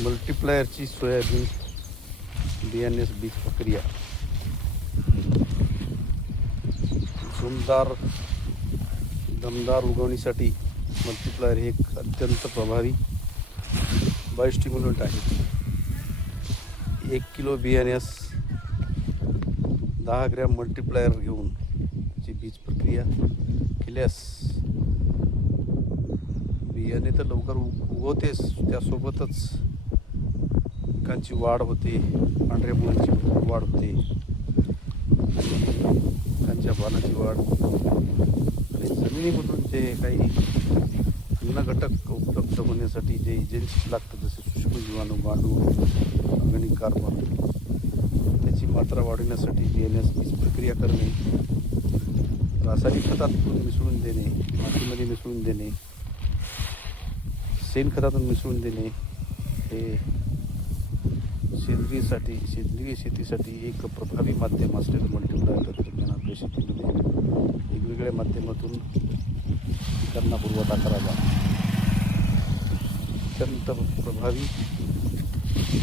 मल्टीप्लायरची soybean बियाणे बीज प्रक्रिया दमदार उगवणीसाठी मल्टीप्लायर हे एक अत्यंत प्रभावी बायोस्टिम्युलंट आहे. 1 किलो बियाण्यास 10 ग्रॅम मल्टीप्लायर घेऊन ची बीज प्रक्रिया केल्यास बियाणे तर लवकर उगवतेच, त्यासोबतच पिकांची वाढ होते, पांढऱ्या मुळांची वाढ होते, पिकांच्या पानाची वाढ आणि जमिनीमधून जे काही अन्न घटक उपलब्ध होण्यासाठी जे एजन्सीज लागतात, जसे सूक्ष्म जीवाणू, गांडूळ, ऑर्गॅनिक कार्बन, त्याची मात्रा वाढवण्यासाठी बियाण्यास बीज प्रक्रिया करणे, रासायनिक खतातून मिसळून देणे, मातीमध्ये मिसळून देणे, शेणखतातून मिसळून देणे हे सेंद्रिय शेतीसाठी एक प्रभावी माध्यम असलेलं मल्टीप्लायर तंत्रज्ञान आपल्या शेतीमध्ये वेगवेगळ्या माध्यमातून पिकांना पुरवठा करावा. अत्यंत प्रभावी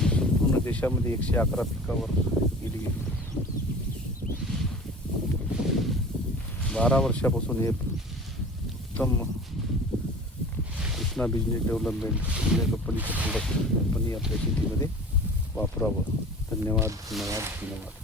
संपूर्ण देशामध्ये 111 पिकावर केली गेली. 12 वर्षापासून हे उत्तम कृष्णा बिझनेस डेव्हलपमेंट या कंपनीचं प्रोडक्ट कंपनी आपल्या शेतीमध्ये वापरावं. धन्यवाद.